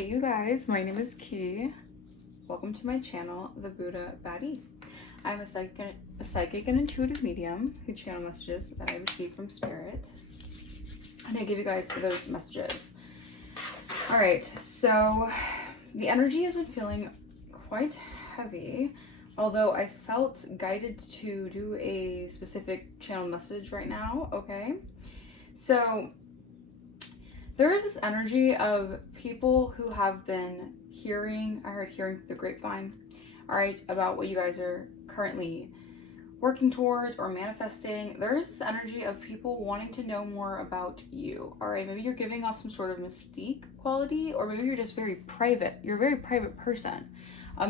Hey you guys, my name is Ki. Welcome to my channel, The Buddha Baddie. I'm a psychic and intuitive medium who channel messages that I receive from spirit. And I give you guys those messages. Alright, so the energy has been feeling quite heavy. Although I felt guided to do a specific channel message right now, okay? So there is this energy of people who have been hearing through the grapevine, all right, about what you guys are currently working towards or manifesting. There is this energy of people wanting to know more about you, all right? Maybe you're giving off some sort of mystique quality, or maybe you're just very private. You're a very private person.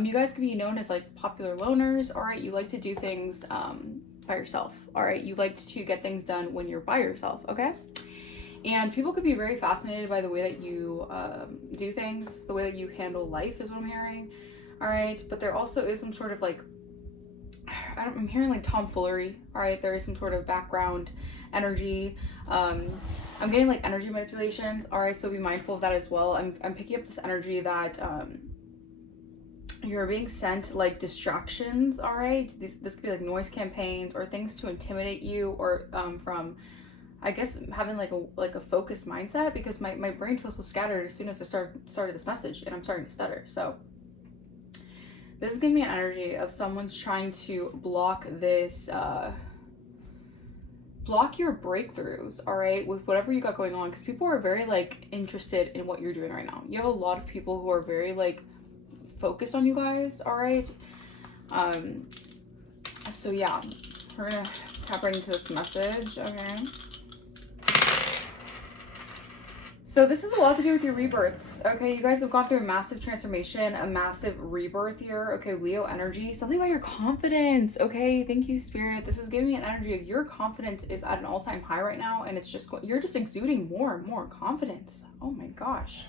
You guys can be known as like popular loners, all right? You like to do things by yourself, all right? You like to get things done when you're by yourself, okay? And people could be very fascinated by the way that you do things, the way that you handle life is what I'm hearing, all right? But there also is some sort of like, I'm hearing like tomfoolery, all right? There is some sort of background energy. I'm getting like energy manipulations, all right? So be mindful of that as well. I'm picking up this energy that you're being sent like distractions, all right? This could be like noise campaigns or things to intimidate you, or from, I guess, having like a focused mindset, because my brain feels so scattered as soon as I started this message, and I'm starting to stutter. So this is giving me an energy of someone's trying to block this, block your breakthroughs, all right, with whatever you got going on, because people are very like interested in what you're doing right now. You have a lot of people who are very like focused on you guys, all right? So yeah, we're gonna tap right into this message, okay? So this is a lot to do with your rebirths, okay? You guys have gone through a massive transformation, a massive rebirth here, okay? Leo energy, something about your confidence, okay? Thank you, Spirit. This is giving me an energy of your confidence is at an all-time high right now, and it's just, you're just exuding more and more confidence. Oh my gosh.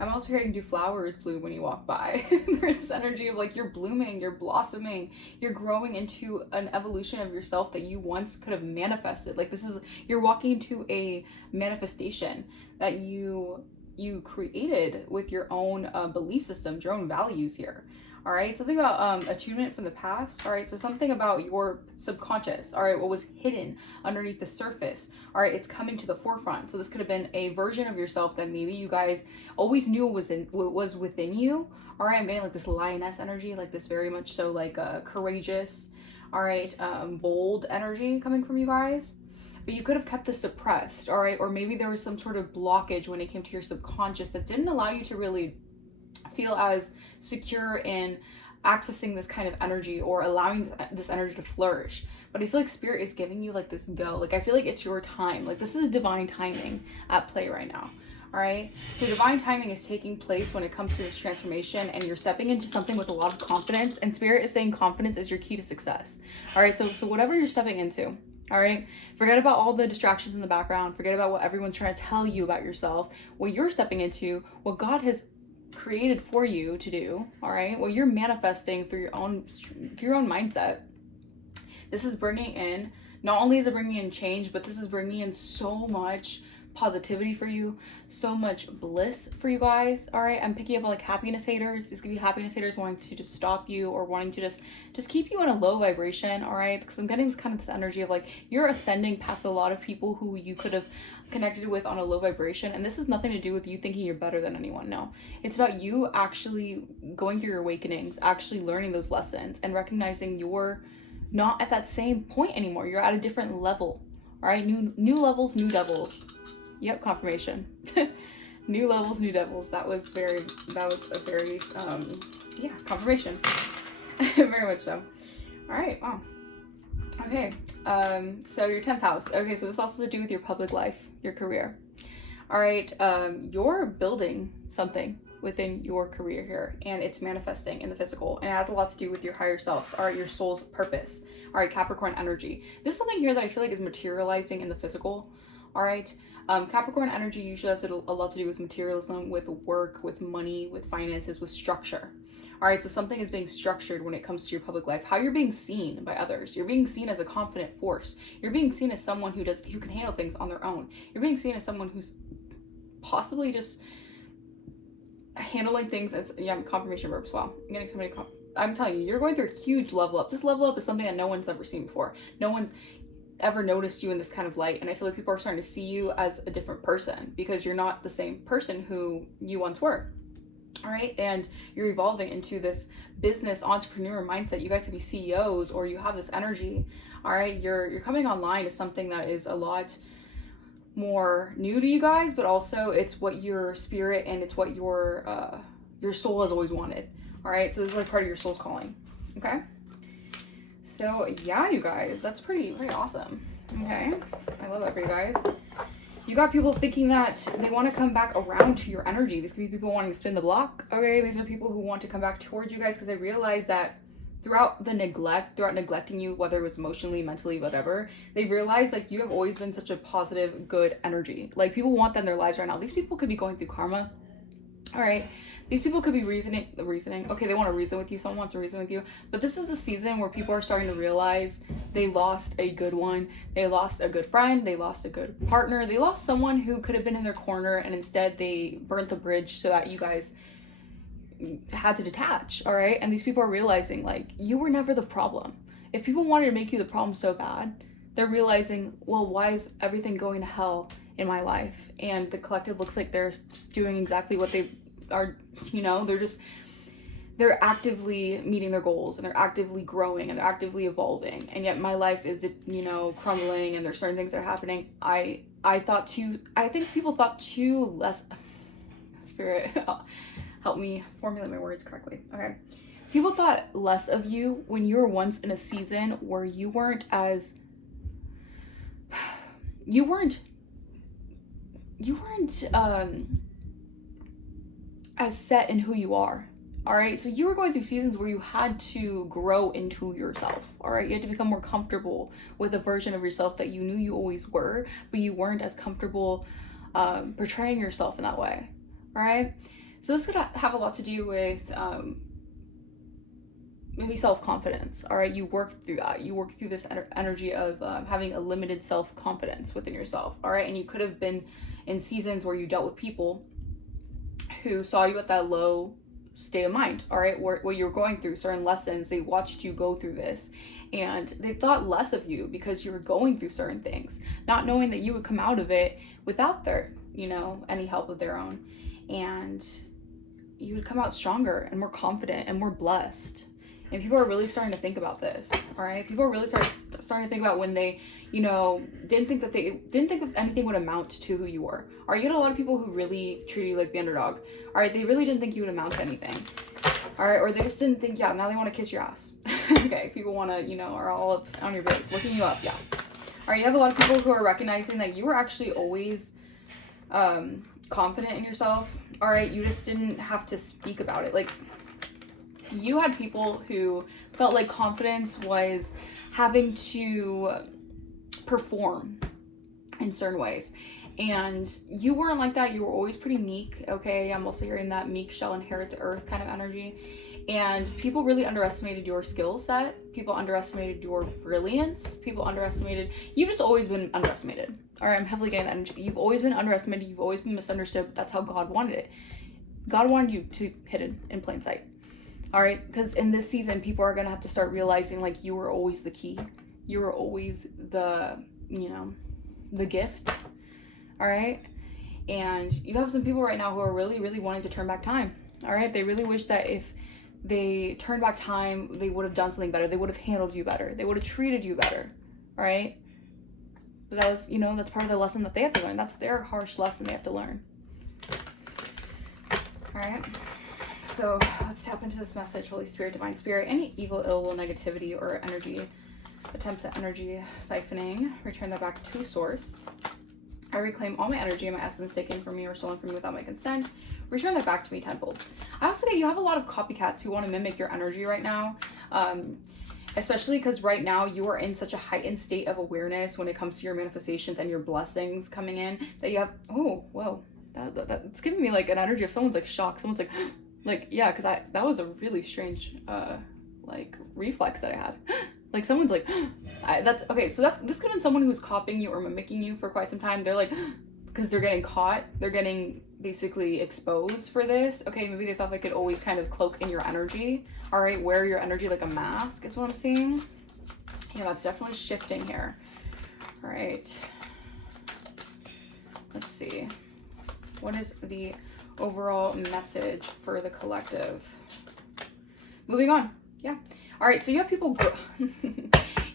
I'm also hearing do flowers bloom when you walk by. There's this energy of like you're blooming, you're blossoming, you're growing into an evolution of yourself that you once could have manifested. Like this is, you're walking into a manifestation that you created with your own belief systems, your own values here. All right, something about attunement from the past. All right, so something about your subconscious. All right, what was hidden underneath the surface. All right, it's coming to the forefront. So this could have been a version of yourself that maybe you guys always knew was within you. All right, I'm getting like this lioness energy, like this very much so like courageous, all right, bold energy coming from you guys. But you could have kept this suppressed, all right, or maybe there was some sort of blockage when it came to your subconscious that didn't allow you to really feel as secure in accessing this kind of energy or allowing this energy to flourish. But I feel like Spirit is giving you like this go. Like I feel like it's your time. Like this is divine timing at play right now. All right. So divine timing is taking place when it comes to this transformation, and you're stepping into something with a lot of confidence. And Spirit is saying confidence is your key to success. All right. So whatever you're stepping into, all right, forget about all the distractions in the background. Forget about what everyone's trying to tell you about yourself. What you're stepping into, what God has created for you to do, all right, well, you're manifesting through your own mindset. This is bringing in, not only is it bringing in change, but this is bringing in so much positivity for you, so much bliss for you guys. All right, I'm picking up like happiness haters. These could be happiness haters wanting to just stop you or wanting to just keep you in a low vibration. All right, because I'm getting this energy of like you're ascending past a lot of people who you could have connected with on a low vibration, and this has nothing to do with you thinking you're better than anyone. No, it's about you actually going through your awakenings, actually learning those lessons and recognizing you're not at that same point anymore. You're at a different level. All right, new levels, new devils. Yep, confirmation. New levels, new devils. That was a very yeah, confirmation. Very much so. All right, wow. Okay, so your 10th house. Okay, so this also has to do with your public life, your career. All right, you're building something within your career here, and it's manifesting in the physical, and it has a lot to do with your higher self, all right, your soul's purpose. All right, Capricorn energy. This is something here that I feel like is materializing in the physical, all right? Capricorn energy usually has a lot to do with materialism, with work, with money, with finances, with structure. All right, so something is being structured when it comes to your public life. How you're being seen by others. You're being seen as a confident force. You're being seen as someone who can handle things on their own. You're being seen as someone who's possibly just handling things. It's, yeah, confirmation verbs. Wow. I'm getting somebody, I'm telling you, you're going through a huge level up. This level up is something that no one's ever seen before. No one's ever noticed you in this kind of light. And I feel like people are starting to see you as a different person because you're not the same person who you once were. All right. And you're evolving into this business entrepreneur mindset. You guys could be CEOs, or you have this energy. All right. You're coming online to something that is a lot more new to you guys, but also it's what your spirit and it's what your soul has always wanted. All right, so this is like part of your soul's calling. Okay, so yeah, you guys, that's pretty awesome. Okay, I love that for you guys. You got people thinking that they want to come back around to your energy. These could be people wanting to spin the block. Okay, these are people who want to come back towards you guys because they realize that throughout neglecting you, whether it was emotionally, mentally, whatever, they realize like you have always been such a positive, good energy. Like people want that in their lives right now. These people could be going through karma. All right. These people could be reasoning. Okay, they want to reason with you. Someone wants to reason with you. But this is the season where people are starting to realize they lost a good one. They lost a good friend. They lost a good partner. They lost someone who could have been in their corner, and instead they burnt the bridge so that you guys had to detach. All right. And these people are realizing like you were never the problem. If people wanted to make you the problem so bad, they're realizing, well, why is everything going to hell in my life? And the collective looks like they're doing exactly what they are, you know, they're actively meeting their goals, and they're actively growing, and they're actively evolving. And yet my life is, you know, crumbling, and there's certain things that are happening. I think people thought too less. Spirit, help me formulate my words correctly. Okay. People thought less of you when you were once in a season where you weren't as set in who you are. All right. So you were going through seasons where you had to grow into yourself. All right. You had to become more comfortable with a version of yourself that you knew you always were, but you weren't as comfortable portraying yourself in that way. All right. So this could have a lot to do with maybe self-confidence. All right. You work through that. You work through this energy of having a limited self-confidence within yourself. All right. And you could have been in seasons where you dealt with people who saw you at that low state of mind. All right. What you were going through, certain lessons, they watched you go through this, and they thought less of you because you were going through certain things, not knowing that you would come out of it without their, you know, any help of their own. And you would come out stronger and more confident and more blessed. And people are really starting to think about this. All right. People are really starting to think about when they, you know, didn't think that anything would amount to who you were. All right. You had a lot of people who really treated you like the underdog. All right. They really didn't think you would amount to anything. All right. Or they just didn't think, yeah, now they want to kiss your ass. Okay. People want to, you know, are all up on your biz, looking you up. Yeah. All right. You have a lot of people who are recognizing that you were actually always confident in yourself. All right. You just didn't have to speak about it. Like, you had people who felt like confidence was having to perform in certain ways. And you weren't like that. You were always pretty meek. Okay. I'm also hearing that meek shall inherit the earth kind of energy. And people really underestimated your skill set. People underestimated your brilliance. You've just always been underestimated. All right. I'm heavily getting that energy. You've always been underestimated. You've always been misunderstood. But that's how God wanted it. God wanted you to be hidden in plain sight. All right, because in this season, people are going to have to start realizing, like, you were always the key. You were always the, you know, the gift. All right? And you have some people right now who are really, really wanting to turn back time. All right? They really wish that if they turned back time, they would have done something better. They would have handled you better. They would have treated you better. All right? But that was, you know, that's part of the lesson that they have to learn. That's their harsh lesson they have to learn. All right? So let's tap into this message. Holy Spirit, Divine Spirit, any evil, ill will, negativity, or energy, attempts at energy siphoning, return that back to source. I reclaim all my energy and my essence taken from me or stolen from me without my consent. Return that back to me tenfold. I also get you have a lot of copycats who want to mimic your energy right now. Especially because right now you are in such a heightened state of awareness when it comes to your manifestations and your blessings coming in that you have, oh, whoa, that's giving me like an energy of someone's like shocked. Someone's like, yeah, because that was a really strange, like, reflex that I had. Like, someone's like, this could have been someone who's copying you or mimicking you for quite some time. They're like, because they're getting caught. They're getting basically exposed for this. Okay, maybe they thought they could always kind of cloak in your energy. All right, wear your energy like a mask is what I'm seeing. Yeah, that's definitely shifting here. All right. Let's see. What is the overall message for the collective? Moving on. Yeah. All right, so you have people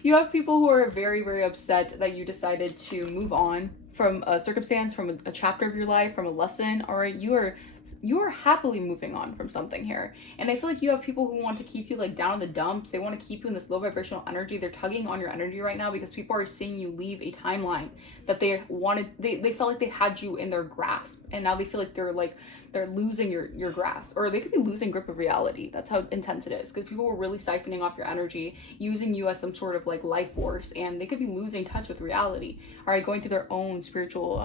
you have people who are very, very upset that you decided to move on from a circumstance, from a chapter of your life, from a lesson. All right, you are happily moving on from something here. And I feel like you have people who want to keep you like down in the dumps. They want to keep you in this low vibrational energy. They're tugging on your energy right now because people are seeing you leave a timeline that they wanted. They felt like they had you in their grasp, and now they feel like they're losing your grasp, or they could be losing grip of reality. That's how intense it is, because people were really siphoning off your energy, using you as some sort of like life force, and they could be losing touch with reality. All right, going through their own spiritual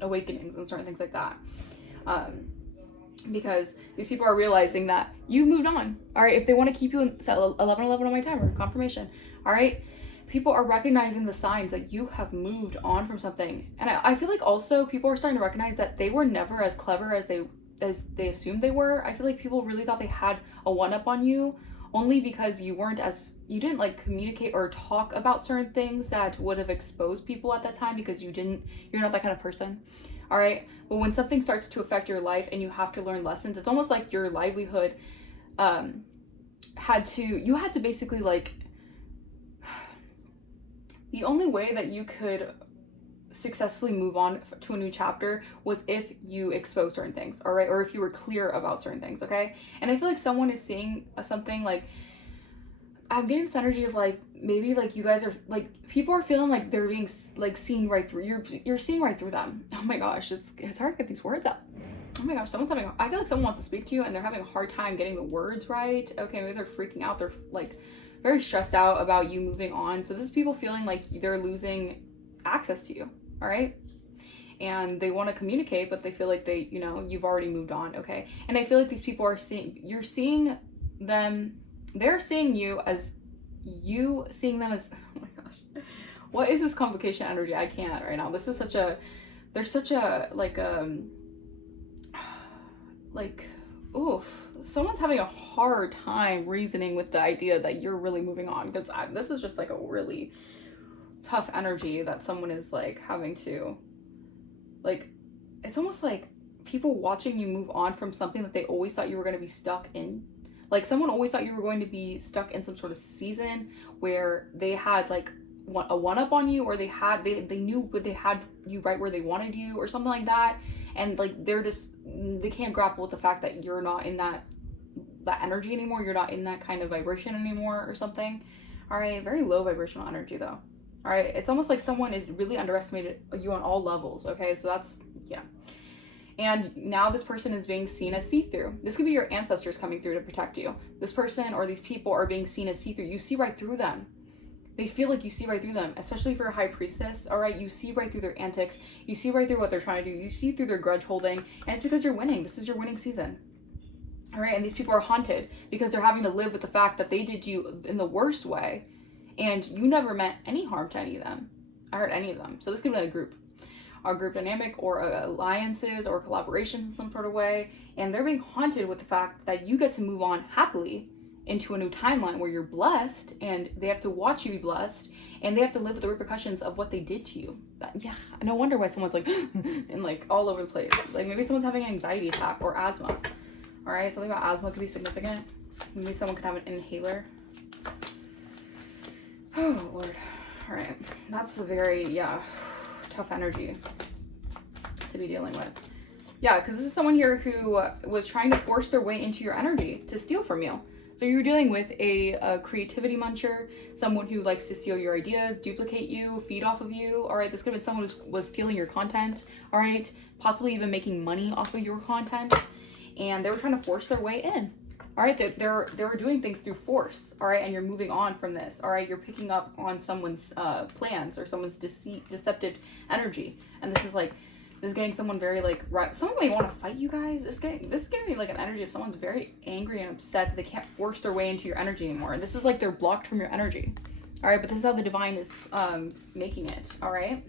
awakenings and certain things like that. Because these people are realizing that you moved on. All right, if they want to keep you in, set 11:11 on my timer, confirmation. All right, people are recognizing the signs that you have moved on from something. And I feel like also people are starting to recognize that they were never as clever as they assumed they were. I feel like people really thought they had a one-up on you, only because you didn't like communicate or talk about certain things that would have exposed people at that time, because you're not that kind of person. All right, but when something starts to affect your life and you have to learn lessons, it's almost like your livelihood had to basically like, the only way that you could successfully move on to a new chapter was if you expose certain things, all right, or if you were clear about certain things. Okay, and I feel like someone is seeing something like, I'm getting this energy of like, maybe like you guys are like, people are feeling like they're being like seen right through, you're seeing right through them. Oh my gosh, it's hard to get these words out. Oh my gosh, I feel like someone wants to speak to you and they're having a hard time getting the words right. Okay, maybe they're freaking out, they're like very stressed out about you moving on. So this is people feeling like they're losing access to you, all right? And they want to communicate, but they feel like you've already moved on. Okay, and I feel like these people are they're seeing you as you seeing them as, oh my gosh, what is this complication energy? I can't right now. This is there's such a oof, someone's having a hard time reasoning with the idea that you're really moving on, because this is just like a really tough energy that someone is like having to, like, it's almost like people watching you move on from something that they always thought you were going to be stuck in. Like, someone always thought you were going to be stuck in some sort of season where they had like a one-up on you, or they knew, but they had you right where they wanted you or something like that, and like they can't grapple with the fact that you're not in that energy anymore, you're not in that kind of vibration anymore or something. All right, very low vibrational energy though. All right, it's almost like someone is really underestimated you on all levels. Okay, so that's, yeah. And now this person is being seen as see-through. This could be your ancestors coming through to protect you. This person or these people are being seen as see-through. You see right through them. They feel like you see right through them, especially for a high priestess. All right, you see right through their antics. You see right through what they're trying to do. You see through their grudge holding, and it's because you're winning. This is your winning season. All right, and these people are haunted because they're having to live with the fact that they did you in the worst way, and you never meant any harm to any of them. I heard any of them. So this could be a group dynamic, or alliances, or collaboration in some sort of way, and they're being haunted with the fact that you get to move on happily into a new timeline where you're blessed, and they have to watch you be blessed, and they have to live with the repercussions of what they did to you. Yeah, no wonder why someone's like and like all over the place. Like, maybe someone's having an anxiety attack or asthma. All right, something about asthma could be significant. Maybe someone could have an inhaler. Oh Lord. All right, that's a very tough energy to be dealing with. Yeah, because this is someone here who was trying to force their way into your energy to steal from you. So you're dealing with a creativity muncher, someone who likes to steal your ideas, duplicate you, feed off of you. All right, this could have been someone who was stealing your content. All right, possibly even making money off of your content, and they were trying to force their way in. All right, they were doing things through force. All right, and you're moving on from this. All right, you're picking up on someone's plans or someone's deceptive energy, and this is getting someone very like, right. Someone may want to fight you guys. This is giving me like an energy of someone's very angry and upset that they can't force their way into your energy anymore. This is like they're blocked from your energy. All right, but this is how the divine is making it. All right.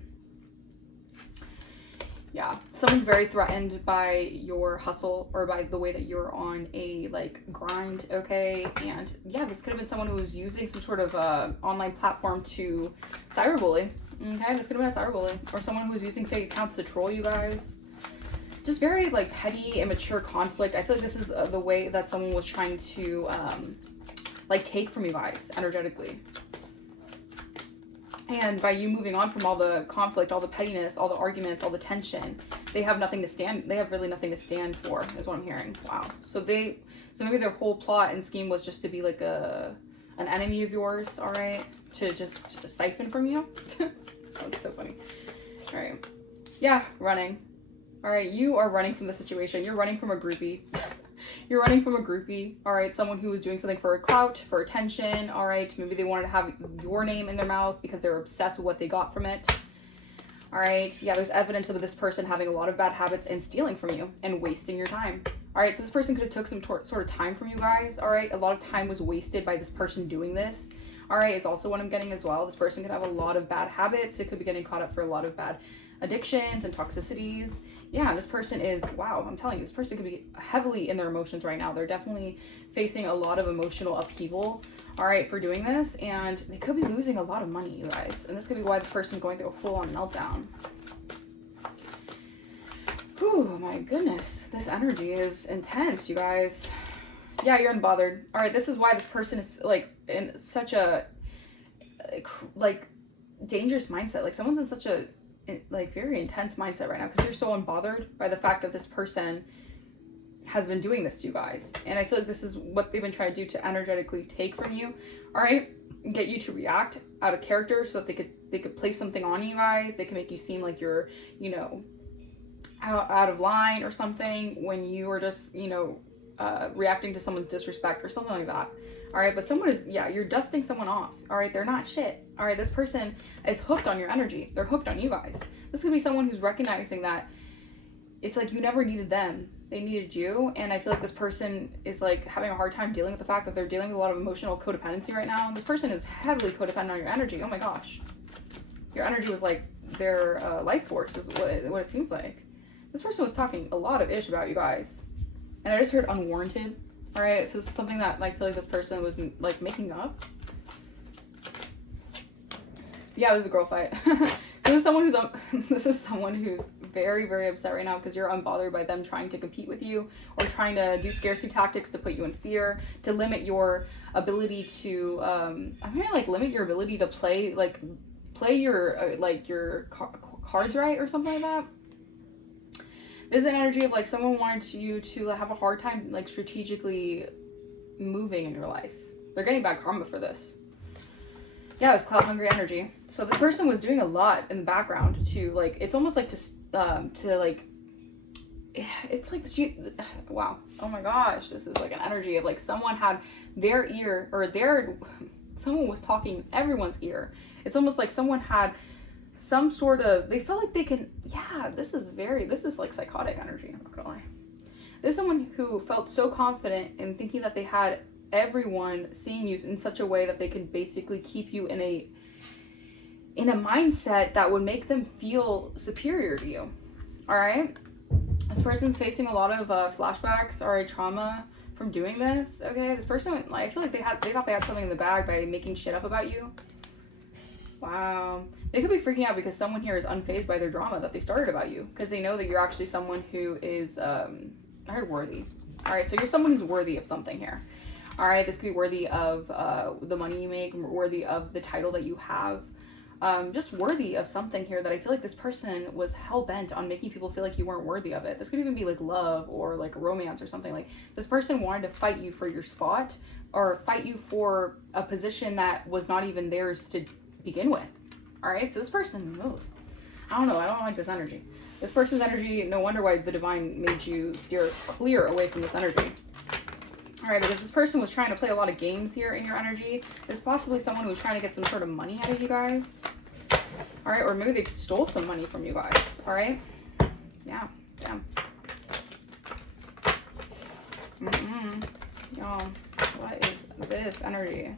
Yeah, someone's very threatened by your hustle or by the way that you're on a like grind, okay? And yeah, this could have been someone who was using some sort of online platform to cyberbully. Okay, this could have been a cyberbully or someone who was using fake accounts to troll you guys. Just very like petty, immature conflict. I feel like this is the way that someone was trying to like take from you guys energetically. And by you moving on from all the conflict, all the pettiness, all the arguments, all the tension, they have nothing to stand. They have really nothing to stand for, is what I'm hearing. Wow. So maybe their whole plot and scheme was just to be like an enemy of yours, all right? To just siphon from you. That's so funny. All right. Yeah, running. All right, you are running from the situation. You're running from a groupie. You're running from a groupie, all right? Someone who was doing something for a clout, for attention, all right? Maybe they wanted to have your name in their mouth because they're obsessed with what they got from it, all right? Yeah, there's evidence of this person having a lot of bad habits and stealing from you and wasting your time, all right? So this person could have took some sort of time from you guys, all right? A lot of time was wasted by this person doing this, all right? Is also what I'm getting as well. This person could have a lot of bad habits. It could be getting caught up for a lot of bad addictions and toxicities. Yeah, this person is, wow, I'm telling you, this person could be heavily in their emotions right now. They're definitely facing a lot of emotional upheaval, all right, for doing this. And they could be losing a lot of money, you guys. And this could be why this person's going through a full-on meltdown. Whew, my goodness. This energy is intense, you guys. Yeah, you're unbothered. All right, this is why this person is, like, in such a, like, dangerous mindset. Like, someone's in such a, like, very intense mindset right now because you're so unbothered by the fact that this person has been doing this to you guys. And I feel like this is what they've been trying to do to energetically take from you, all right? Get you to react out of character so that they could place something on you guys. They can make you seem like you're, you know, out of line or something when you are just, you know, reacting to someone's disrespect or something like that. All right, but someone is, yeah, you're dusting someone off. All right, they're not shit. All right, this person is hooked on your energy. They're hooked on you guys. This could be someone who's recognizing that it's like you never needed them. They needed you. And I feel like this person is like having a hard time dealing with the fact that they're dealing with a lot of emotional codependency right now. This person is heavily codependent on your energy. Oh my gosh. Your energy was like their life force is what it seems like. This person was talking a lot of ish about you guys. And I just heard unwarranted. All right, so this is something that like, I feel like this person was like making up. Yeah, this is a girl fight. So this is someone who's very, very upset right now because you're unbothered by them trying to compete with you or trying to do scarcity tactics to put you in fear, to limit your ability to, I'm gonna like limit your ability to play your like your cards right or something like that. There's an energy of like someone wanted you to have a hard time like strategically moving in your life. They're getting bad karma for this. Yeah, it's clout hungry energy. So this person was doing a lot in the background to like, it's almost like to like, it's like wow. Oh my gosh, this is like an energy of like someone had their ear or someone was talking in everyone's ear. It's almost like someone had some sort of, they felt like they can, yeah, this is like psychotic energy, I'm not gonna lie. There's someone who felt so confident in thinking that they had everyone seeing you in such a way that they could basically keep you in a mindset that would make them feel superior to you, all right? This person's facing a lot of flashbacks or trauma from doing this, okay? This person, like, I feel like they thought they had something in the bag by making shit up about you. Wow. They could be freaking out because someone here is unfazed by their drama that they started about you because they know that you're actually someone who is, I heard worthy. All right, so you're someone who's worthy of something here. All right, this could be worthy of the money you make, worthy of the title that you have, just worthy of something here that I feel like this person was hell-bent on making people feel like you weren't worthy of it. This could even be like love or like romance or something. Like this person wanted to fight you for your spot or fight you for a position that was not even theirs to begin with. All right, so this person, I don't know, I don't like this energy. This person's energy, no wonder why the divine made you steer clear away from this energy. All right, because this person was trying to play a lot of games here in your energy. It's possibly someone who was trying to get some sort of money out of you guys. All right, or maybe they stole some money from you guys. All right, yeah, damn. Y'all, what is this energy?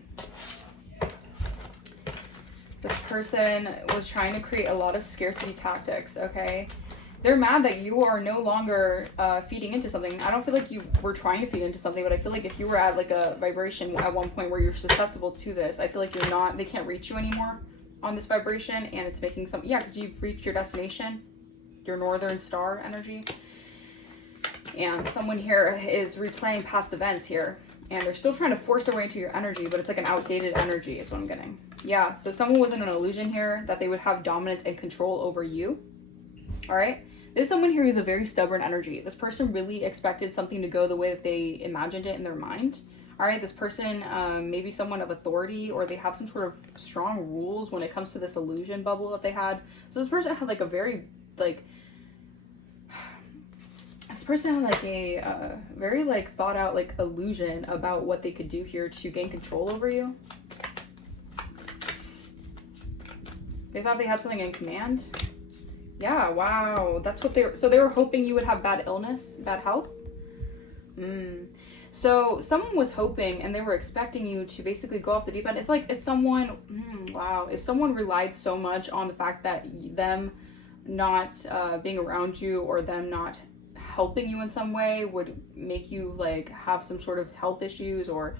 This person was trying to create a lot of scarcity tactics, okay? they're mad that you are no longer feeding into something. I don't feel like you were trying to feed into something, but I feel like if you were at like a vibration at one point where you're susceptible to this, I feel like you're not, they can't reach you anymore on this vibration, and it's making some, yeah, because you've reached your destination, your northern star energy. And someone here is replaying past events here, and they're still trying to force their way into your energy, but it's like an outdated energy is what I'm getting. Yeah, so someone was in an illusion here that they would have dominance and control over you. All right, there's someone here who's a very stubborn energy. This person really expected something to go the way that they imagined it in their mind. All right, this person may be someone of authority, or they have some sort of strong rules when it comes to this illusion bubble that they had. So this person had like a very like, this person had like a very like thought out like illusion about what they could do here to gain control over you. They thought they had something in command. Yeah, wow. That's what so they were hoping you would have bad illness, bad health. So someone was hoping and they were expecting you to basically go off the deep end. It's like if someone, wow, if someone relied so much on the fact that them not being around you or them not helping you in some way would make you like have some sort of health issues, or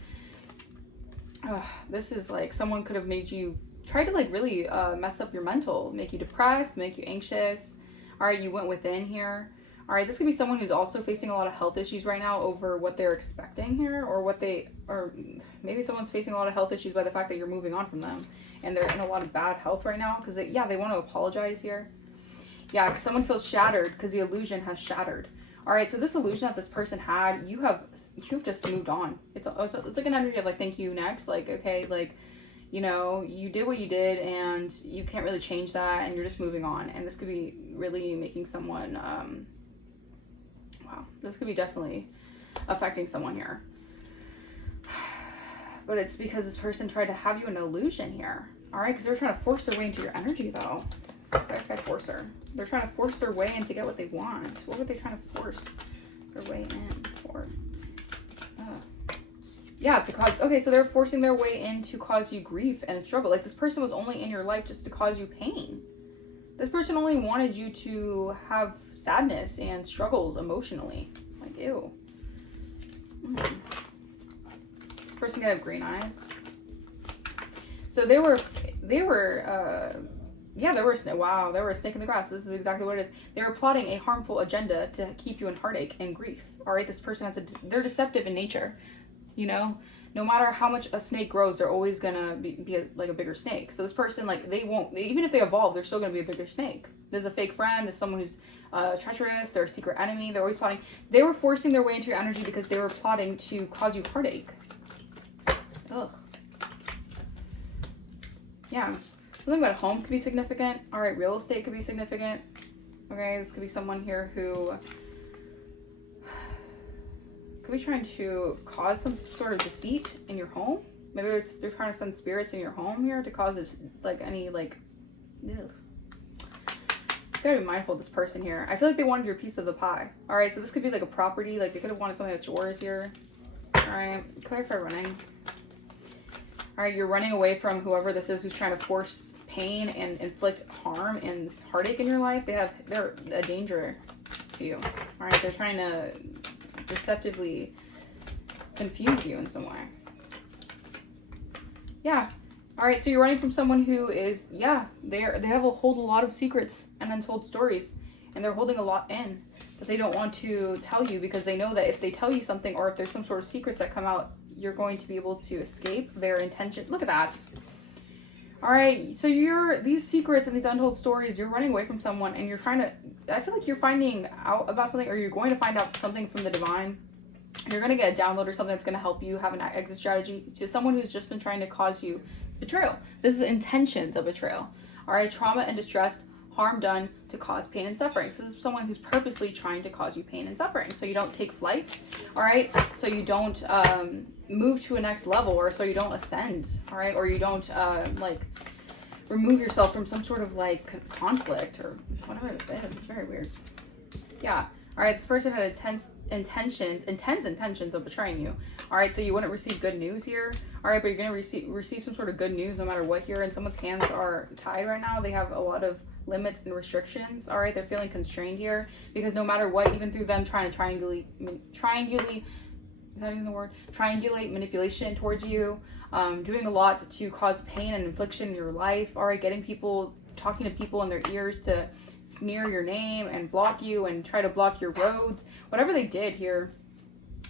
this is like someone could have made you try to like really mess up your mental, make you depressed, make you anxious. All right, you went within here. All right, this could be someone who's also facing a lot of health issues right now over what they're expecting here, or maybe someone's facing a lot of health issues by the fact that you're moving on from them and they're in a lot of bad health right now because they want to apologize here. Yeah, because someone feels shattered because the illusion has shattered. All right, so this illusion that this person had, you've just moved on. It's like an energy of like, thank you, next. Like, okay, like, you know, you did what you did and you can't really change that and you're just moving on. And this could be really making someone, wow, this could be definitely affecting someone here. But it's because this person tried to have you in an illusion here. All right, because they're trying to force their way into your energy though. Clarify forcer. They're trying to force their way in to get what they want. What were they trying to force their way in for? Yeah, to cause, okay, so they're forcing their way in to cause you grief and struggle. Like this person was only in your life just to cause you pain. This person only wanted you to have sadness and struggles emotionally. Like, ew. This person could have green eyes. So they were a snake in the grass. This is exactly what it is. They were plotting a harmful agenda to keep you in heartache and grief. All right, this person they're deceptive in nature. You know, no matter how much a snake grows, they're always gonna be like a bigger snake. So this person, like, they won't, even if they evolve, they're still gonna be a bigger snake. There's a fake friend, there's someone who's treacherous, they're a secret enemy, they're always plotting. They were forcing their way into your energy because they were plotting to cause you heartache. Ugh. Yeah. Something about a home could be significant. All right, real estate could be significant. Okay, this could be someone here who could be trying to cause some sort of deceit in your home. Maybe they're trying to send spirits in your home here to cause this, like, any, like, ugh. You gotta be mindful of this person here. I feel like they wanted your piece of the pie. All right, so this could be like a property. Like they could have wanted something that's yours here. All right, clarify running. All right, you're running away from whoever this is who's trying to force pain and inflict harm and heartache in your life. They're a danger to you. All right, they're trying to deceptively confuse you in some way. Yeah. All right, so you're running from someone who is, yeah, they hold a lot of secrets and untold stories, and they're holding a lot in that they don't want to tell you because they know that if they tell you something, or if there's some sort of secrets that come out, you're going to be able to escape their intention. Look at that. All right, so these secrets and these untold stories, you're running away from someone, and you're trying to, I feel like you're finding out about something, or you're going to find out something from the divine. You're going to get a download or something that's going to help you have an exit strategy to someone who's just been trying to cause you betrayal. This is intentions of betrayal. All right, trauma and distress, harm done to cause pain and suffering. So this is someone who's purposely trying to cause you pain and suffering. So you don't take flight, all right? So you don't move to a next level, or so you don't ascend, all right? Or you don't like remove yourself from some sort of like conflict or whatever this is. It's very weird. Yeah. All right, this person had intense intentions of betraying you. All right, so you wouldn't receive good news here. All right, but you're gonna receive some sort of good news no matter what here. And someone's hands are tied right now. They have a lot of limits and restrictions. All right, they're feeling constrained here because no matter what, even through them trying to triangulate, is that even the word? Triangulate manipulation towards you, doing a lot to cause pain and infliction in your life. All right, talking to people in their ears to smear your name and block you and try to block your roads. Whatever they did here,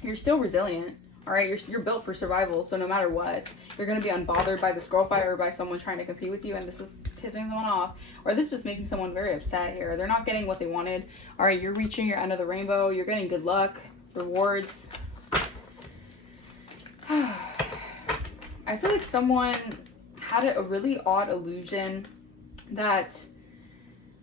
you're still resilient. All right, you're built for survival. So no matter what, you're going to be unbothered by this girl fight or by someone trying to compete with you. And this is pissing someone off, or this is just making someone very upset here. They're not getting what they wanted. All right, you're reaching your end of the rainbow. You're getting good luck, rewards. I feel like someone had a really odd illusion that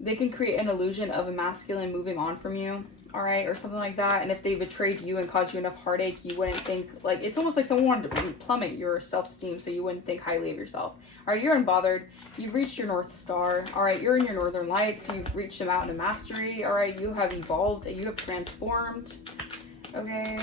they can create an illusion of a masculine moving on from you, all right, or something like that. And if they betrayed you and caused you enough heartache, you wouldn't think, like, it's almost like someone wanted to plummet your self-esteem so you wouldn't think highly of yourself. All right, you're unbothered. You've reached your North Star. All right, you're in your Northern Lights. You've reached the Mountain of Mastery. All right, you have evolved. You have transformed. Okay.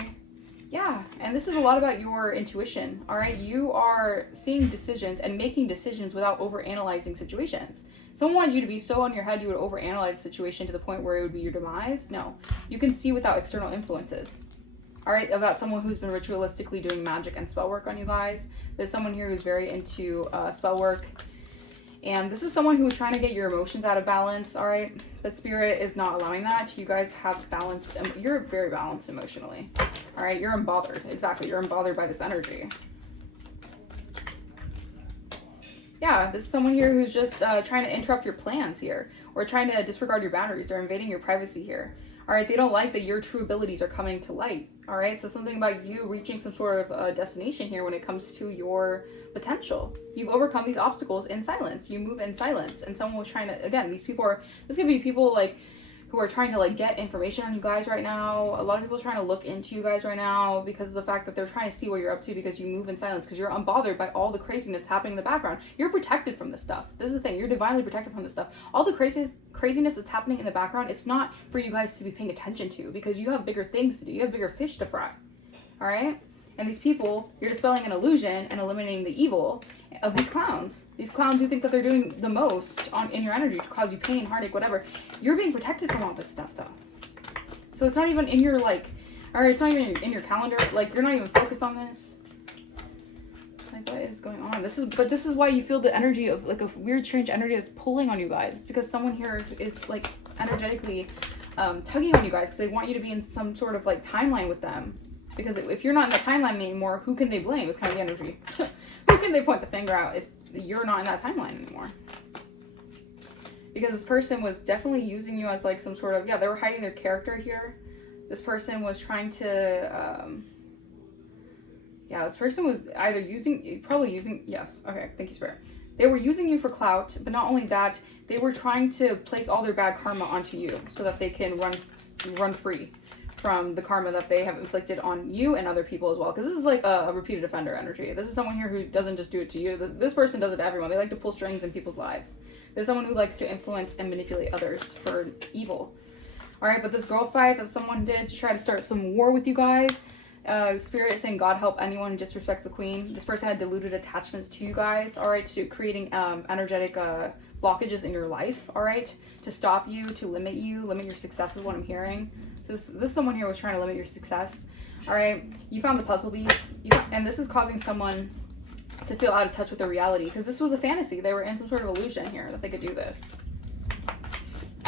Yeah, and this is a lot about your intuition, all right? You are seeing decisions and making decisions without overanalyzing situations. Someone wanted you to be so on your head you would overanalyze the situation to the point where it would be your demise. No, you can see without external influences, all right? About someone who's been ritualistically doing magic and spell work on you guys. There's someone here who's very into spell work. And this is someone who is trying to get your emotions out of balance, all right? But Spirit is not allowing that. You guys have balance. You're very balanced emotionally, all right? You're unbothered. Exactly. You're unbothered by this energy. Yeah, this is someone here who's just trying to interrupt your plans here, or trying to disregard your boundaries. They're invading your privacy here. All right, they don't like that your true abilities are coming to light. All right, so something about you reaching some sort of destination here when it comes to your potential. You've overcome these obstacles in silence. You move in silence, and someone was trying to, again, this could be people like who are trying to like get information on you guys right now. A lot of people are trying to look into you guys right now because of the fact that they're trying to see what you're up to, because you move in silence, because you're unbothered by all the craziness happening in the background. You're protected from this stuff. This is the thing. You're divinely protected from this stuff. All the craziness that's happening in the background, it's not for you guys to be paying attention to, because you have bigger things to do. You have bigger fish to fry. All right? And these people, you're dispelling an illusion and eliminating the evil of these clowns. These clowns who think that they're doing the most in your energy to cause you pain, heartache, whatever. You're being protected from all this stuff, though. So it's not even in your, like, all right, it's not even in your calendar. Like, you're not even focused on this. Like, what is going on? This is why you feel the energy of, like, a weird, strange energy that's pulling on you guys. It's because someone here is, like, energetically tugging on you guys because they want you to be in some sort of, like, timeline with them. Because if you're not in that timeline anymore, who can they blame? It's kind of the energy. Who can they point the finger out if you're not in that timeline anymore? Because this person was definitely using you as like some sort of, yeah, they were hiding their character here. This person was trying to, this person was either yes, okay, thank you, Spirit. They were using you for clout, but not only that, they were trying to place all their bad karma onto you so that they can run free from the karma that they have inflicted on you and other people as well. Because this is like a repeated offender energy. This is someone here who doesn't just do it to you. This person does it to everyone. They like to pull strings in people's lives. There's someone who likes to influence and manipulate others for evil. All right, but this girl fight that someone did to try to start some war with you guys, Spirit is saying, God help anyone who disrespects the queen. This person had deluded attachments to you guys, all right, to creating energetic blockages in your life, all right, to stop you, to limit your success is what I'm hearing. This someone here was trying to limit your success. All right, you found the puzzle piece, and this is causing someone to feel out of touch with their reality, because this was a fantasy. They were in some sort of illusion here that they could do this.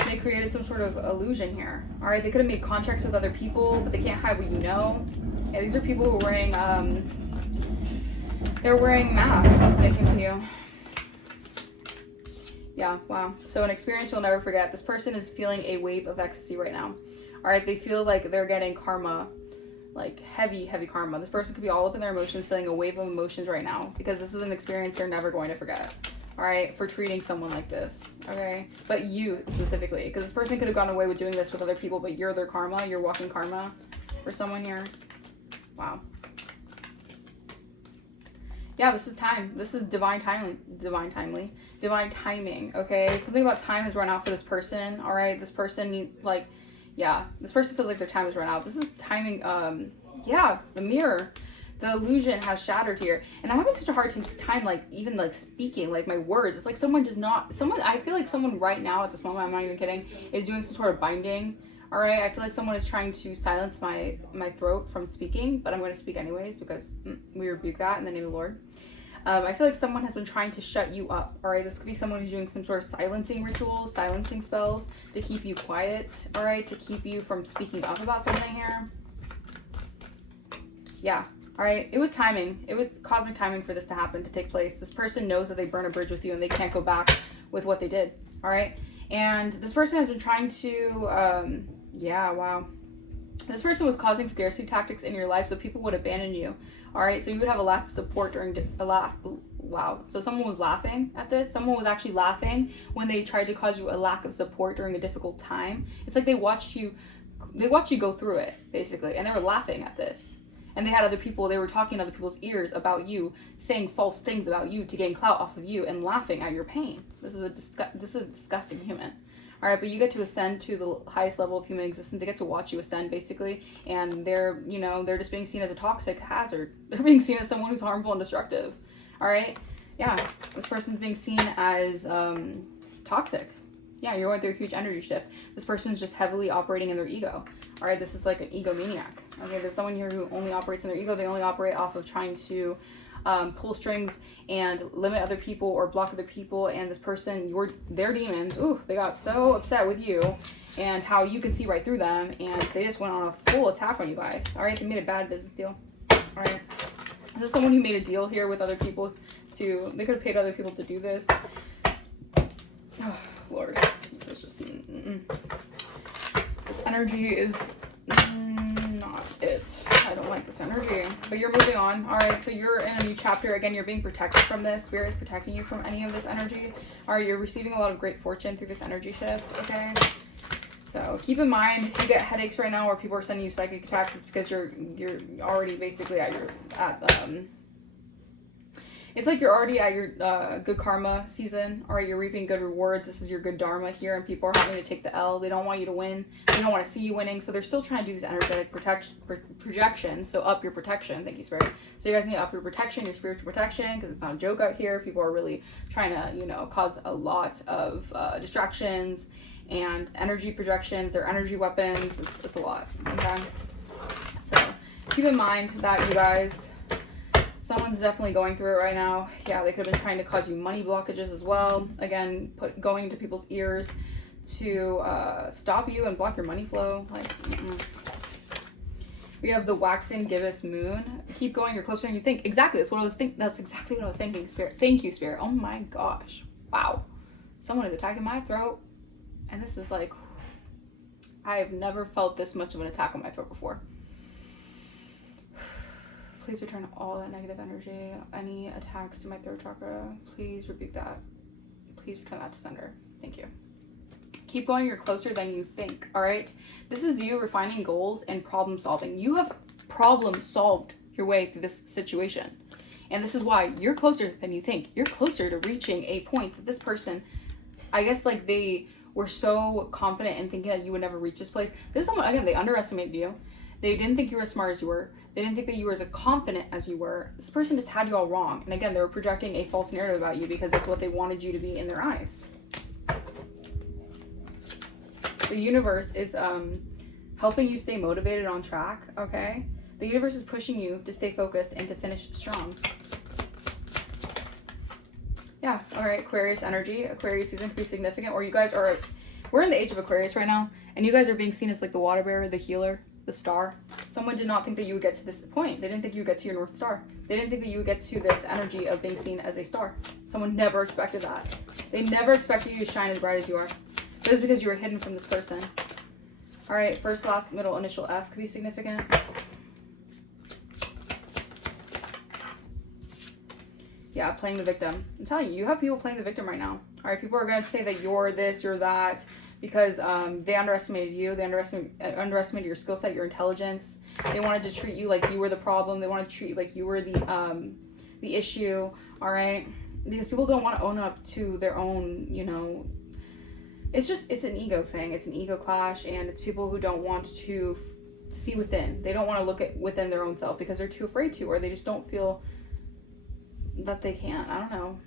They created some sort of illusion here. All right, they could have made contracts with other people, but they can't hide what you know. Yeah, these are people who are wearing they're wearing masks when it came to you. Yeah, wow. So an experience you'll never forget. This person is feeling a wave of ecstasy right now. All right, they feel like they're getting karma, like heavy karma. This person could be all up in their emotions, feeling a wave of emotions right now, because this is an experience they're never going to forget. All right, for treating someone like this, okay? But you specifically, because this person could have gone away with doing this with other people, but you're their karma, you're walking karma for someone here. Wow. Yeah, this is time. This is divine timing, okay? Something about time has run out for this person, all right? This person, Yeah, this person feels like their time is run out. This is timing. Yeah, the mirror. The illusion has shattered here. And I'm having such a hard time, like, even, like, speaking, like, my words. It's like someone does not... I feel like someone right now, at this moment, I'm not even kidding, is doing some sort of binding. All right? I feel like someone is trying to silence my throat from speaking, but I'm going to speak anyways because we rebuke that in the name of the Lord. I feel like someone has been trying to shut you up. All right? This could be someone who's doing some sort of silencing rituals, silencing spells to keep you quiet. All right? To keep you from speaking up about something here. Yeah. All right, it was timing. It was cosmic timing for this to happen, to take place. This person knows that they burn a bridge with you and they can't go back with what they did. All right, and this person has been trying to, yeah, wow. This person was causing scarcity tactics in your life, so people would abandon you. All right, so you would have a lack of support during wow. So someone was laughing at this. Someone was actually laughing when they tried to cause you a lack of support during a difficult time. It's like they watched you go through it, basically, and they were laughing at this. And they had other people, they were talking in other people's ears about you, saying false things about you to gain clout off of you and laughing at your pain. This is a disgusting human. All right, but you get to ascend to the highest level of human existence. They get to watch you ascend, basically. And they're just being seen as a toxic hazard. They're being seen as someone who's harmful and destructive. All right? Yeah, this person's being seen as toxic. Yeah, you're going through a huge energy shift. This person's just heavily operating in their ego. All right, this is like an egomaniac. Okay, there's someone here who only operates in their ego. They only operate off of trying to pull strings and limit other people or block other people. And this person, their demons, they got so upset with you and how you can see right through them. And they just went on a full attack on you guys. All right, they made a bad business deal. All right, this is someone who made a deal here with other people they could have paid other people to do this. Oh, Lord, this is just, this energy is not it. I don't like this energy, but you're moving on. All right, so you're in a new chapter. Again, you're being protected from this. Spirit is protecting you from any of this energy. All right, you're receiving a lot of great fortune through this energy shift. Okay, so keep in mind, if you get headaches right now or people are sending you psychic attacks, it's because you're already basically it's like you're already at your good karma season. All right, you're reaping good rewards. This is your good dharma here, and people are having to take the L. They don't want you to win. They don't want to see you winning, so they're still trying to do these energetic projections. So up your protection. Thank you, Spirit. So you guys need to up your protection, your spiritual protection, because it's not a joke out here. People are really trying to, cause a lot of distractions and energy projections. They're energy weapons. It's a lot. Okay. So keep in mind that you guys. Someone's definitely going through it right now. Yeah, they could have been trying to cause you money blockages as well. Again, going into people's ears to stop you and block your money flow. We have the waxing gibbous moon. Keep going, you're closer than you think. Exactly, that's exactly what I was thinking, Spirit. Thank you, Spirit. Oh my gosh. Wow. Someone is attacking my throat. And this is like, I have never felt this much of an attack on my throat before. Please return all that negative energy. Any attacks to my throat chakra, please rebuke that. Please return that to sender. Thank you. Keep going. You're closer than you think. All right. This is you refining goals and problem solving. You have problem solved your way through this situation. And this is why you're closer than you think. You're closer to reaching a point that this person, I guess, like they were so confident in thinking that you would never reach this place. This is someone, again, they underestimated you. They didn't think you were as smart as you were. They didn't think that you were as confident as you were. This person just had you all wrong. And again, they were projecting a false narrative about you because that's what they wanted you to be in their eyes. The universe is helping you stay motivated on track, okay? The universe is pushing you to stay focused and to finish strong. Yeah, all right, Aquarius energy. Aquarius season could be significant, or you guys are, we're in the age of Aquarius right now, and you guys are being seen as like the water bearer, the healer, the star. Someone did not think that you would get to this point. They didn't think you would get to your North Star. They didn't think that you would get to this energy of being seen as a star. Someone never expected that. They never expected you to shine as bright as you are. But it's because you were hidden from this person. All right, first, last, middle, initial F could be significant. Yeah, playing the victim. I'm telling you, you have people playing the victim right now. All right, people are going to say that you're this, you're that, because they underestimated you. They underestimated your skill set, your intelligence. They wanted to treat you like you were the problem. They wanted to treat you like you were the issue. All right, because people don't want to own up to their own, it's an ego thing. It's an ego clash, and it's people who don't want to see within. They don't want to look at within their own self because they're too afraid to, or they just don't feel that they can. I don't know.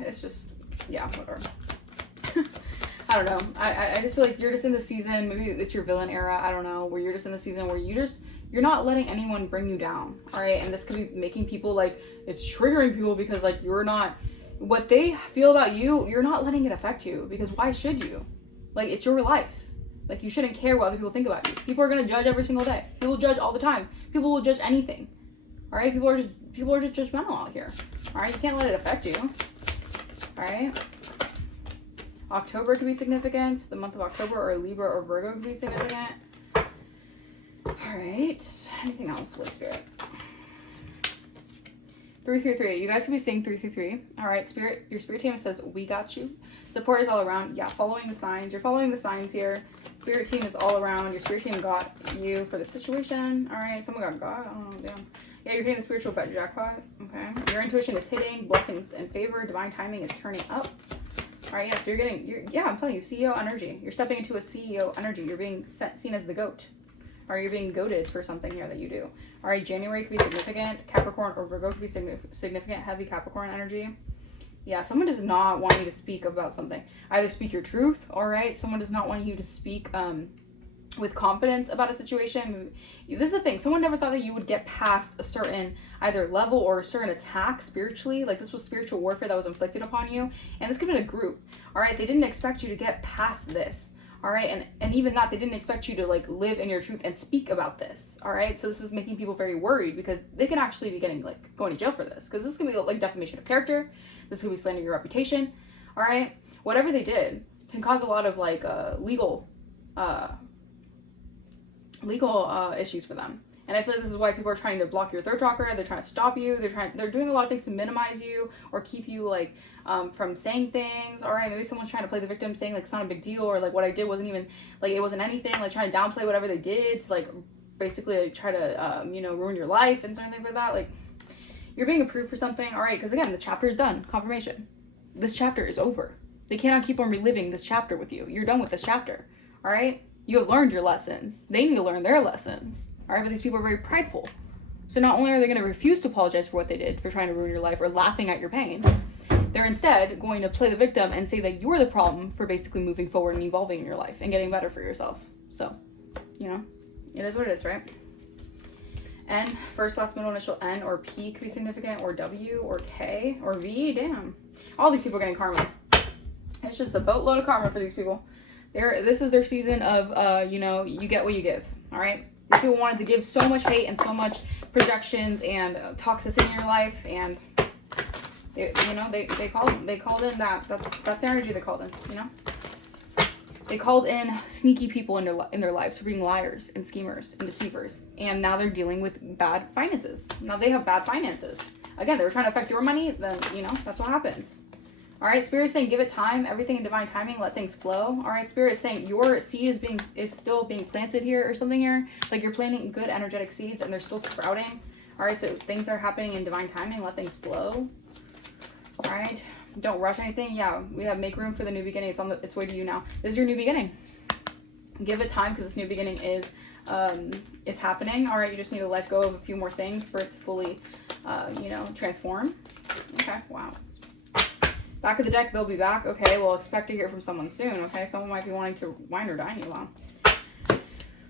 It's just, yeah, whatever. I don't know. I just feel like you're just in the season, maybe it's your villain era, I don't know, where you're just in the season where you're not letting anyone bring you down, all right? And this could be making people, like, it's triggering people because, like, you're not, what they feel about you, you're not letting it affect you, because why should you? Like, it's your life. Like, you shouldn't care what other people think about you. People are going to judge every single day. People judge all the time. People will judge anything, all right? People are just judgmental out here, all right? You can't let it affect you, all right? October could be significant. The month of October, or Libra or Virgo could be significant. All right. Anything else, Holy Spirit? 333. You guys could be seeing 333. All right, Spirit. Your Spirit team says, we got you. Support is all around. Yeah, following the signs. You're following the signs here. Spirit team is all around. Your Spirit team got you for the situation. All right. Someone got God. I don't know. Damn. Yeah, you're hitting the spiritual jackpot. Okay. Your intuition is hitting. Blessings and favor. Divine timing is turning up. All right, yeah, so yeah, I'm telling you, CEO energy. You're stepping into a CEO energy. You're being seen as the goat. Or you're being goated for something here that you do. All right, January could be significant. Capricorn or Virgo could be significant. Heavy Capricorn energy. Yeah, someone does not want you to speak about something. Either speak your truth, all right? Someone does not want you to speak with confidence about a situation. This is the thing. Someone never thought that you would get past a certain either level or a certain attack spiritually. Like, this was spiritual warfare that was inflicted upon you. And this could have been a group. All right. They didn't expect you to get past this. All right. And even that, they didn't expect you to, like, live in your truth and speak about this. All right. So this is making people very worried because they can actually be getting, like, going to jail for this. Because this could be, like, defamation of character. This could be slandering your reputation. All right. Whatever they did can cause a lot of, like, legal issues for them. And I feel like this is why people are trying to block your third chakra. They're trying to stop you. They're doing a lot of things to minimize you or keep you, like, from saying things. All right, maybe someone's trying to play the victim, saying, like, it's not a big deal, or, like, what I did wasn't even, like, it wasn't anything, like, trying to downplay whatever they did to, like, basically, like, try to ruin your life and certain things like that. Like, you're being approved for something. All right, because again, the chapter is done. Confirmation. This chapter is over. They cannot keep on reliving this chapter with you. You're done with this chapter. All right. You have learned your lessons. They need to learn their lessons. All right, but these people are very prideful. So not only are they going to refuse to apologize for what they did, for trying to ruin your life or laughing at your pain, they're instead going to play the victim and say that you're the problem for basically moving forward and evolving in your life and getting better for yourself. So, it is what it is, right? N, first, last, middle, initial, N or P could be significant, or W or K or V. Damn. All these people are getting karma. It's just a boatload of karma for these people. This is their season of, you get what you give, all right? These people wanted to give so much hate and so much projections and toxicity in your life, and they called in that's the energy they called in, They called in sneaky people in their lives for being liars and schemers and deceivers, and now they're dealing with bad finances. Now they have bad finances. Again, they were trying to affect your money, then, that's what happens. All right, Spirit is saying, give it time, everything in divine timing, let things flow. All right, Spirit is saying your seed is still being planted here or something here. Like, you're planting good energetic seeds and they're still sprouting. All right, so things are happening in divine timing, let things flow. All right, don't rush anything. Yeah, we have make room for the new beginning. It's on its way to you now. This is your new beginning. Give it time because this new beginning is happening. All right, you just need to let go of a few more things for it to fully, transform. Okay, wow. Back of the deck, they'll be back. Okay, well, expect to hear from someone soon, okay? Someone might be wanting to wine or dine you. Wow.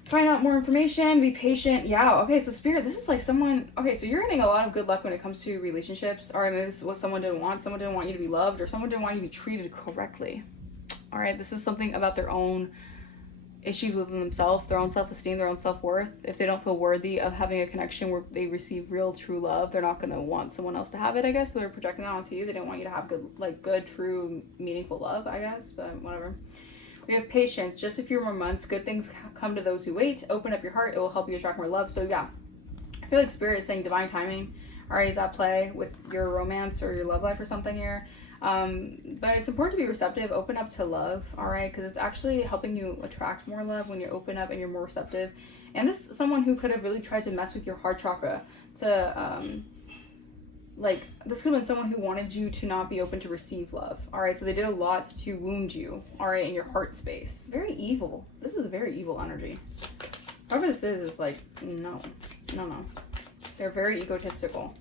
Find out more information. Be patient. Yeah, okay, so Spirit, this is like someone... Okay, so you're getting a lot of good luck when it comes to relationships. All right, maybe this is what someone didn't want. Someone didn't want you to be loved, or someone didn't want you to be treated correctly. All right, this is something about their own issues within themselves, their own self-esteem, their own self-worth. If they don't feel worthy of having a connection where they receive real, true love, they're not going to want someone else to have it, I guess. So they're projecting that onto you. They didn't want you to have good, true, meaningful love, I guess, but whatever. We have patience. Just a few more months. Good things come to those who wait. Open up your heart. It will help you attract more love. So yeah, I feel like Spirit is saying divine timing. All right, is at play with your romance or your love life or something here. But it's important to be receptive, open up to love, all right, because it's actually helping you attract more love when you open up and you're more receptive. And this is someone who could have really tried to mess with your heart chakra to like, this could have been someone who wanted you to not be open to receive love. All right, so they did a lot to wound you, all right, in your heart space. Very evil. This is a very evil energy. Whoever this is like, no. They're very egotistical.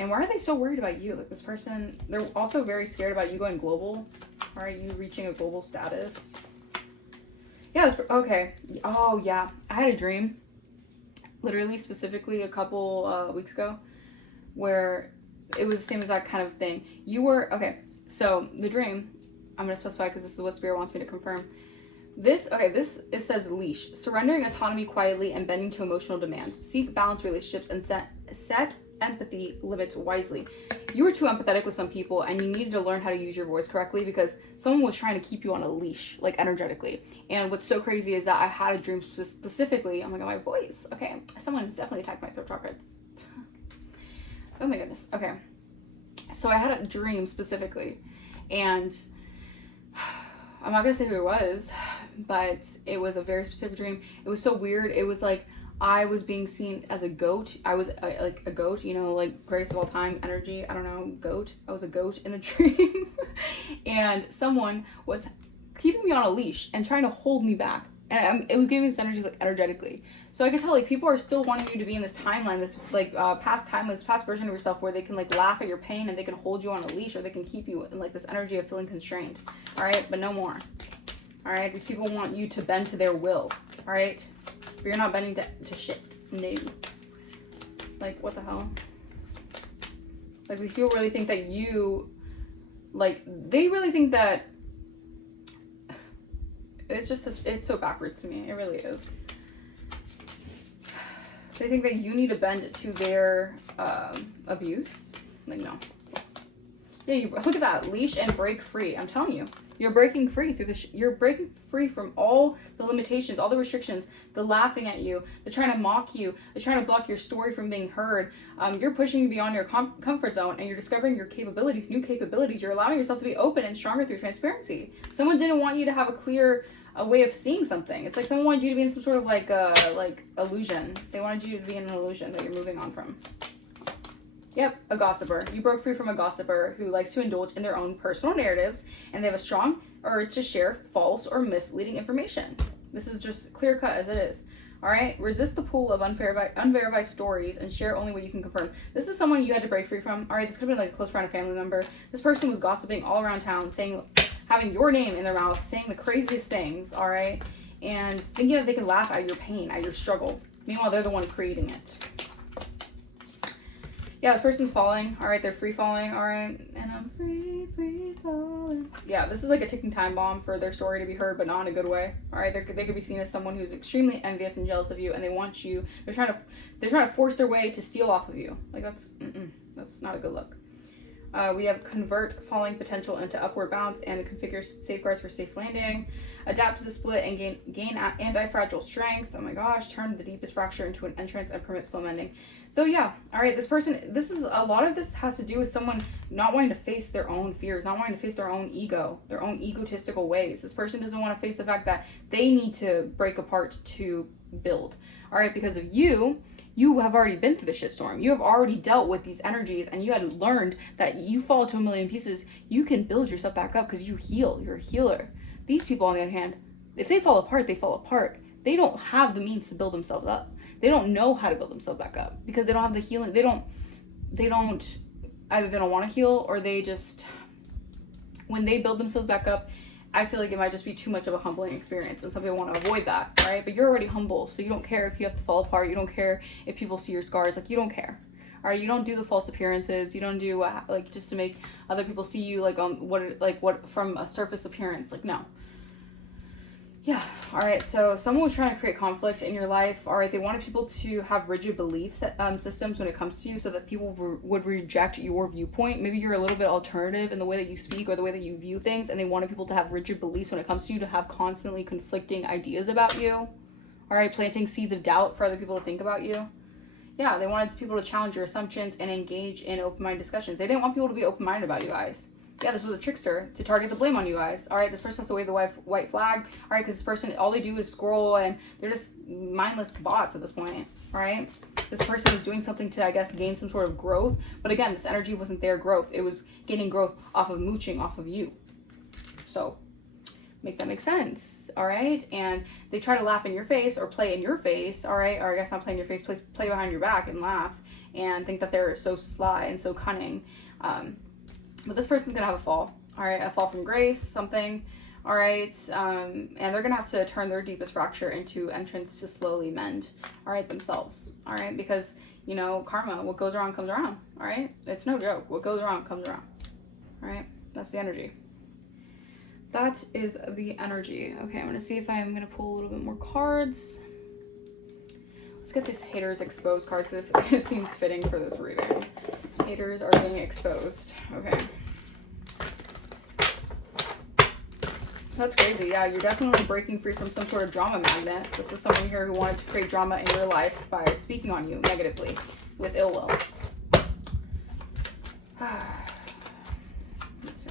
And why are they so worried about you? Like, this person, they're also very scared about you going global. All right, you reaching a global status. Yeah, okay. Oh, yeah. I had a dream, literally, specifically a couple weeks ago, where it was the same exact kind of thing. You were, okay, so the dream, I'm going to specify because this is what Spirit wants me to confirm. It says leash. Surrendering autonomy quietly and bending to emotional demands. Seek balanced relationships and set empathy limits wisely. You were too empathetic with some people and you needed to learn how to use your voice correctly because someone was trying to keep you on a leash, like energetically. And what's so crazy is that I had a dream specifically, oh my god, my voice. Okay, someone's definitely attacked my throat chakra. Oh my goodness. Okay. So I had a dream specifically, and I'm not gonna say who it was, but it was a very specific dream. It was so weird. It was like I was being seen as a goat. I was like a goat, you know, like greatest of all time energy. I don't know, goat. I was a goat in the dream, and someone was keeping me on a leash and trying to hold me back. And it was giving me this energy, like, energetically. So I could tell, like, people are still wanting you to be in this timeline, this, like, past timeline, this past version of yourself where they can, like, laugh at your pain and they can hold you on a leash, or they can keep you in, like, this energy of feeling constrained. All right? But no more. All right? These people want you to bend to their will. All right? But you're not bending to shit. No. Like, what the hell? Like, these people really think that you, like, they really think that it's just it's so backwards to me. It really is. They think that you need to bend to their abuse. Like, no. Yeah, you look at that. Leash and break free. I'm telling you. You're breaking free through you're breaking free from all the limitations, all the restrictions, the laughing at you, the trying to mock you, the trying to block your story from being heard. You're pushing beyond your comfort zone, and you're discovering your capabilities, new capabilities. You're allowing yourself to be open and stronger through transparency. Someone didn't want you to have a way of seeing something. It's like someone wanted you to be in some sort of like illusion. They wanted you to be in an illusion that you're moving on from. Yep, a gossiper. You broke free from a gossiper who likes to indulge in their own personal narratives, and they have a strong urge to share false or misleading information. This is just clear cut as it is. All right, resist the pool of unverified stories and share only what you can confirm. This is someone you had to break free from. All right, this could have been like a close friend, a family member. This person was gossiping all around town, having your name in their mouth, saying the craziest things, all right? And thinking that they can laugh at your pain, at your struggle. Meanwhile, they're the one creating it. Yeah, this person's falling, all right? They're free falling, all right? And I'm free falling. Yeah, this is like a ticking time bomb for their story to be heard, but not in a good way, all right? They could be seen as someone who's extremely envious and jealous of you, and they want you, they're trying to force their way to steal off of you. Like, that's not a good look. We have convert falling potential into upward bounce and configure safeguards for safe landing. Adapt to the split and gain anti-fragile strength. Oh my gosh, turn the deepest fracture into an entrance and permit slow mending. So yeah, all right, a lot of this has to do with someone not wanting to face their own fears, not wanting to face their own ego, their own egotistical ways. This person doesn't want to face the fact that they need to break apart to build. All right, because of you have already been through the shitstorm. You have already dealt with these energies, and you had learned that you fall to a million pieces, you can build yourself back up because you heal. You're a healer. These people, on the other hand, if they fall apart, they fall apart. They don't have the means to build themselves up. They don't know how to build themselves back up because they don't have the healing. They don't either they don't want to heal, or they just, when they build themselves back up, I feel like it might just be too much of a humbling experience, and some people want to avoid that, right? But you're already humble, so you don't care if you have to fall apart. You don't care if people see your scars. Like, you don't care, all right? You don't do the false appearances. You don't do like just to make other people see you like what from a surface appearance. Like, no. Yeah, all right, so someone was trying to create conflict in your life, all right? They wanted people to have rigid belief systems when it comes to you so that people would reject your viewpoint. Maybe you're a little bit alternative in the way that you speak or the way that you view things, and they wanted people to have rigid beliefs when it comes to you, to have constantly conflicting ideas about you, all right? Planting seeds of doubt for other people to think about you. Yeah, they wanted people to challenge your assumptions and engage in open-minded discussions. They didn't want people to be open-minded about you guys. Yeah, this was a trickster to target the blame on you guys. All right, this person has to wave the white flag. All right, because this person, all they do is scroll and they're just mindless bots at this point. All right, this person is doing something to, I guess, gain some sort of growth. But again, this energy wasn't their growth. It was gaining growth off of mooching off of you. So make that make sense. All right, and they try to laugh in your face or play in your face. All right, or I guess not play in your face, play behind your back and laugh and think that they're so sly and so cunning. But this person's gonna have a fall. All right, a fall from grace, something. All right, and they're gonna have to turn their deepest fracture into entrance to slowly mend. All right, themselves. All right, because you know karma, what goes around comes around. All right, it's no joke. What goes around comes around. All right, that's the energy. That is the energy. Okay, I'm gonna see if I'm gonna pull a little bit more cards. Let's get this haters exposed cards because it seems fitting for this reading. Haters are being exposed. Okay. That's crazy. Yeah, you're definitely breaking free from some sort of drama magnet. This is someone here who wanted to create drama in your life by speaking on you negatively with ill will. Let's see.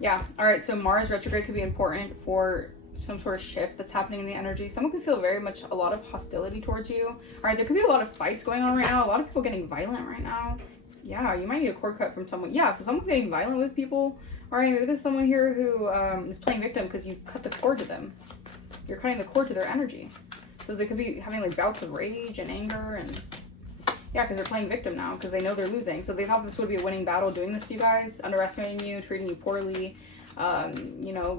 Yeah. All right. So Mars retrograde could be important for some sort of shift that's happening in the energy. Someone could feel very much a lot of hostility towards you. All right, there could be a lot of fights going on right now. A lot of people getting violent right now. Yeah, you might need a cord cut from someone. Yeah, so someone's getting violent with people. All right, maybe there's someone here who is playing victim because you cut the cord to them. You're cutting the cord to their energy. So they could be having like bouts of rage and anger and yeah, because they're playing victim now because they know they're losing. So they thought this would be a winning battle doing this to you guys, underestimating you, treating you poorly, you know,